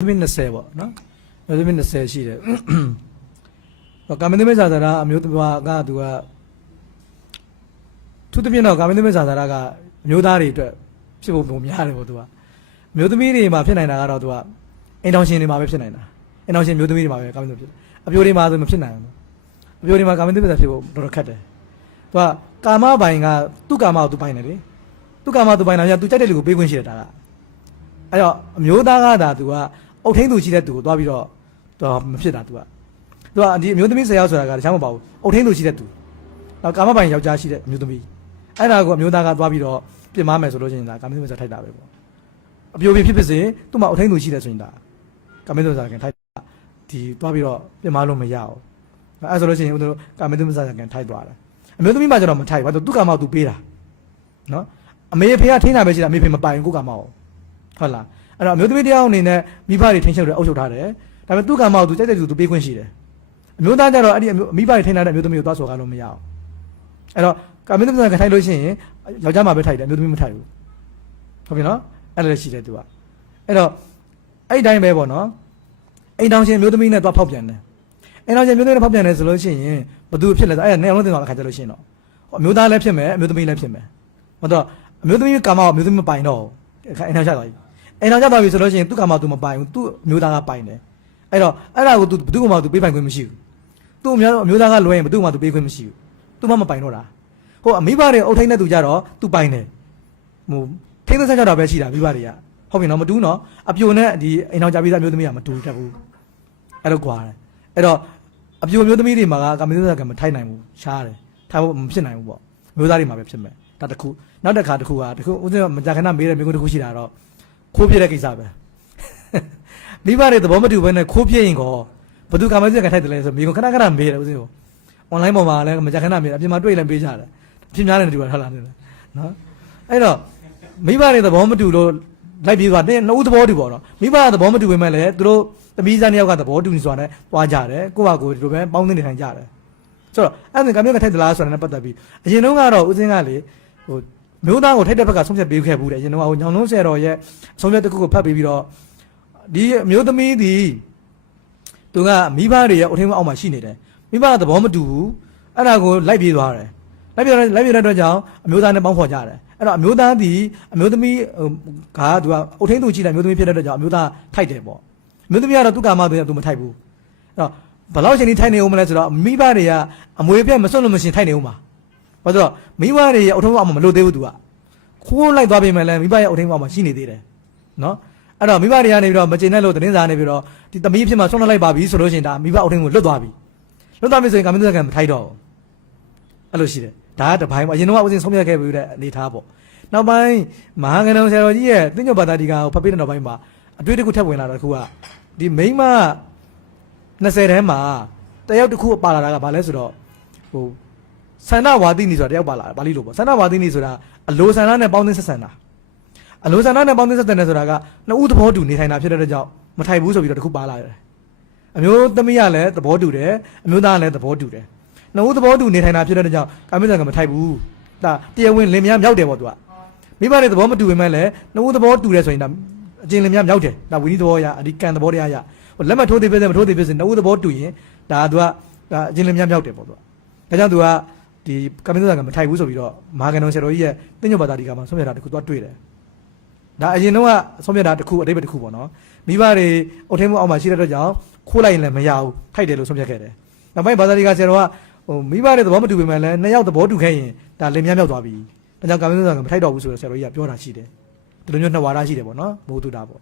သမီး20ပေါ့နော်သမီး20ရှိတယ်ကာမင်းသမီးဇာတာအမျိုးသမီးကသူကသူတပြင်းတော့ကာမင်းသမီးဇာတာကအမျိုးသားတွေအတွက်ဖြစ်ဖို့ပုံများတယ်ပေါ့သူကအမျိုးသမီးတွေမှာဖြစ်နိုင်တာကတော့သူကအိမ်ထောင်ရှင်တွေမှာပဲဖြစ်နိုင်တာအိမ်ထောင်ရှင်မျိုးသမီးတွေမှာပဲကာမင်းသမီးဖြစ်အပြိုတွေမှာဆိုမဖြစ်နိုင်ဘူးအပြိုတွေမှာကာမင်းသမီးဇာဖြစ်ဖို့တော်တော်ခက်တယ်သူကကာမပိုင်ကသူ့ကာမကိုသူပိုင်တယ်လေသူ့ကာမသူပိုင်တာကသူကြိုက်တဲ့လူကိုပေးခွင့်ရှိတယ်ဒါကအဲ့တော့အမျိုးသားကဒါသူကအုတ်ထင်းသူရှိတဲ့သူကိုတွားပြီးတော့သူမဖြစ်တာသူကဒီအမျိုးသမီး10ယောက်ဆိုတာကတခြားမပါဘူးအုတ်ထင်းသူရှိတဲ့သူနောက်ကာမပိုင်ယောက်ျားရှိတဲ့အမျိုးသမီးအဲ့ဒါကိုအမျိုးသားကတွားပြီးတော့ပြင်မာမယ်ဆိုလို့ရှိရင်ဒါကာမင်းသမီးဆိုထိုက်တာပဲပေါ့အပြိုပြဖြစ်စေသူ့မှာအုတ်ထင်းသူရှိတဲ့ဆိုရင်ဒါကာမင်းသမီးဆိုကန်ထိုက်ဒီတွားပြီးတော့ပြင်မာလို့မရအောင်အဲ့ဆိုလို့ရှိရင်ဦးတို့ကာမင်းသမီးဆိုကန်ထိုက်သွားတယ်အမျိုးသမီးမှကျတော့မထိုက်ဘာလို့သူ့ကာမကိုသူပေးတာနော်အမေဖေကထိန်းတာပဲရှိတာအမေဖေမပိုင်ကိုကာမကိုဟုတ်လားအဲ့တော့အမျိုးသမီးတယောက်အနေနဲ့မိဘတွေထိန်းချုပ်တယ်အုပ်ချုပ်ထားတယ်ဒါပေမဲ့သူ့ကံမကိုသူကြိုက်တဲ့သူပေးခွင့်ရှိတယ်အမျိုးသားကျတော့အဲ့ဒီမိဘတွေထိန်းထားတဲ့အမျိုးသမီးကိုသွားဆော်ကားလို့မရအောင်အဲ့တော့ကာမင်းသမီးကထိုက်လို့ရှိရင်ယောက်ျားမှပဲထိုက်တယ်အမျိုးသမီးမထိုက်ဘူးဟုတ်ပြီနော်အဲ့လိုရှိတယ်သူကအဲ့တော့အဲ့ဒီတိုင်းပဲပေါ့နော်အိမ်တောင်ရှင်အမျိုးသမီးနဲ့သွားဖောက်ပြန်တယ်အိမ်တောင်ရှင်အမျိုးသမီးနဲ့ဖောက်ပြန်တယ်ဆိုလို့ရှိရင်ဘသူဖြစ်လဲဆိုအဲ့ဒါနဲ့အောင်လုံးတင်သွားတဲ့ခါကျလို့ရှိရင်တော့အမျိုးသားလည်းဖြစ်မယ်အမျိုးသမီးလည်းဖြစ်မယ်မတော့အမျိုးသမီးကာမကိုအမျိုးသမီးမပိုင်တော့အိမ်ထောင်ချသွားပြီအိမ်ထောင်ချသွားပြီဆိုလို့ရှိရင်သူ့ကာမသူမပိုင်ဘူးသူ့အမျိုးသားကပိုင်တယ်အဲ့တော့အဲ့ဒါကိုသူဘယ်သူမှသူပေးပိုင်ခွင့်မရှိဘူးသူ့အမျိုးသားကလွှဲရင်ဘယ်သူမှသူပေးခွင့်မရှိဘူးသူမှမပိုင်တော့တာဟိုအမိဘတွေအုတ်ထိန်တဲ့သူကြတော့သူပိုင်တယ်ဟိုထိန်းသက်ဆက်ကြတာပဲရှိတာမိဘတွေကဟုတ်ပြီနော်မတူးနော်အပြိုနဲ့ဒီအိမ်ထောင်ချပြီးသားမျိုးသမီးကမတူတတ်ဘူးအဲ့တော့ကွာတယ်အဲ့တော့အပြိုမျိုးသမီးတွေမှာကကာမင်းသမီးကမထိုက်နိုင်ဘူးရှားတယ်ထားဖို့မဖြစ်နိုင်ဘူးပေါ့မျိုးသားတွေမှာပဲဖြစ်မယ်ဒါတစ်ခုနောက်တစ်ခါတစ်ခုကတစ်ခုဦးဇင်းမကြခဏမေးတဲ့မိကုန်းတစ်ခုရှိတာတော့ခိုးပြတဲ့ကိစ္စပဲမိဘတွေသဘောမတူဘဲနဲ့ခိုးပြရင်ကောဘသူကာမင်းသမီးကထိုက်တယ်လဲဆိုမိကုန်းခဏခဏမေးတယ်ဦးဇင်းကိုအွန်လိုင်းပေါ်မှာလည်းမကြခဏမေးအပြင်မှာတွေ့လည်းပေးကြတယ်ဖြစ်များတယ်တူတာဟုတ်လားနော်အဲ့တော့မိဘတွေသဘောမတူလို့လိုက်ပြေးသွားတဲ့နှစ်ဦးသဘောတူပေါ့နော်မိဘကသဘောမတူပေမဲ့လည်းသူတို့သမီးစားနှစ်ယောက်ကသဘောတူနေဆိုတာနဲ့တွားကြတယ်ကိုယ့်ဘာကိုယ်ဒီလိုပဲပေါင်းသင်းနေထိုင်ကြတယ်ဆိုတော့အဲ့ဒါကမျိုးကထိုက်သလားဆိုတာနဲ့ပတ်သက်ပြီးအရင်တုန်းကတော့ဦးစင်းကလေဟိုမျိုးသားကိုထိုက်တဲ့ဘက်ကဆုံးဖြတ်ပေးခဲ့ဘူးတယ်အရင်တုန်းကဟိုညောင်လုံးဆယ်တော်ရဲ့ဆုံးဖြတ်တစ်ခုကိုဖတ်ပြီးတော့ဒီမျိုးသမီးဒီသူကမိဘတွေရဲ့အထင်းအောက်မှာရှိနေတယ်မိဘကသဘောမတူဘူးအဲ့ဒါကိုလိုက်ပြေးသွားတယ်လိုက်ပြေးတဲ့အတွက်ကြောင့်အမျိုးသားနဲ့ပေါင်းဖော်ကြတယ်အဲ့တော့အမျိုးသားဒီအမျိုးသမီးကသူကအုတ်ထင်းသူကြည့်တယ်အမျိုးသမီးဖြစ်တဲ့အတွက်ကြောင့်အမျိုးသားထိုက်တယ်ပေါ့အမျိုးသမီးကတော့သူ့ကာမသူမထိုက်ဘူးအဲ့တော့ဘယ်လောက်ချိန်ထိထိုက်နေဦးမလဲဆိုတော့မိဘတွေကအမွေပြက်မစွန့်လို့မရှင်ထိုက်နေဦးမှာဘာလို့မိဘတွေရဲ့အုတ်ထင်းအောက်မှာမလို့သေးဘူးသူကခိုးလိုက်သွားပြီမဲ့လဲမိဘရဲ့အုတ်ထင်းအောက်မှာရှိနေသေးတယ်နော်အဲ့တော့မိဘတွေကနေပြီးတော့မကျေနပ်လို့တင်းစားနေပြီးတော့ဒီသမီးဖြစ်မှာဆွန့်လိုက်ပါပြီဆိုလို့ရှိရင်ဒါမိဘအုတ်ထင်းကိုလွတ်သွားပြီလွတ်သွားပြီဆိုရင်ကာမင်းသမီးကမထိုက်တော့ဘူးအဲ့လိုရှိတယ်ဒါကတပိုင်းပေါ့အရင်တော့ဦးစင်းဆုံးဖြတ်ခဲ့ပြီးတဲ့အနေထားပေါ့နောက်ပိုင်းမဟာကဏ္ဍဆရာတော်ကြီးရဲ့သင်္ညောပါတာဒီကကိုဖတ်ပေးတဲ့နောက်ပိုင်းမှာအတွေ့အကြုံထပ်ဝင်လာတာတစ်ခုကဒီမိန်းမ20တန်းမှာတယောက်တစ်ခုပါလာတာကဘာလဲဆိုတော့ဟိုဆန္ဒဝါသီနီဆိုတာတယောက်ပါလာတာပါဠိလိုပေါ့ဆန္ဒဝါသီနီဆိုတာအလိုဆန္ဒနဲ့ပေါင်းသင်းဆက်ဆံတာအလိုဆန္ဒနဲ့ပေါင်းသင်းဆက်ဆံတယ်ဆိုတာကနှစ်ဦးသဘောတူနေထိုင်တာဖြစ်တဲ့အတွက်ကြောင့်မထိုက်ဘူးဆိုပြီးတော့တစ်ခုပါလာတယ်အမျိုးသမီးကလည်းသဘောတူတယ်အမျိုးသားကလည်းသဘောတူတယ်နှစ်ဦးသဘောတူနေထိုင်တာဖြစ်တဲ့အတွက်ကြောင့်ကာမင်းဆန်ကမထိုက်ဘူးဒါတရားဝင်လင်မယားမြောက်တယ်ပေါ့သူကမိဘတွေသဘောမတူပေမဲ့လည်းနှစ်ဦးသဘောတူတယ်ဆိုရင်ဒါအကျဉ်းလင်မယားမြောက်တယ်ဒါဝိနည်းသဘောအရအဒီကံသဘောတရားအရလက်မထိုးသေးပဲမထိုးသေးပဲဆိုနှစ်ဦးသဘောတူရင်ဒါသူကဒါအကျဉ်းလင်မယားမြောက်တယ်ပေါ့သူကဒါကြောင့်သူကဒီကာမင်းဆန်ကမထိုက်ဘူးဆိုပြီးတော့မဟာကဏ္ဍဆရာတော်ကြီးရဲ့သင်္ညောပါတာဒီကမှာဆုံးဖြတ်တာတခုသွားတွေ့တယ်ဒါအရင်တော့ဆုံးဖြတ်တာတခုအတိတ်ပဲတခုပေါ့နော်မိဘတွေအုတ်ထင်းမှုအောက်မှာရှိတဲ့အတွက်ကြောင့်ခိုးလိုက်ရင်လည်းမရဘူးထိုက်တယ်လို့ဆုံးဖြတ်ခဲ့တယ်နောက်ပိုင်းဘာသာဒီကဆရာတော်ကဟိုမိဘတွေသဘောမတူပေမဲ့လည်းနှစ်ယောက်သဘောတူခဲ့ရင်ဒါလင်မယားမြောက်သွားပြီဒါကြောင့်ကာမင်းဆန်ကမထိုက်တော့ဘူးဆိုတော့ဆရာတော်ကြီးကပြောတာရှိတယ်ဒီလိုမျိုးနှစ်ဝါဒရှိတယ်ပေါ့နော်ဘုသူတာပေါ့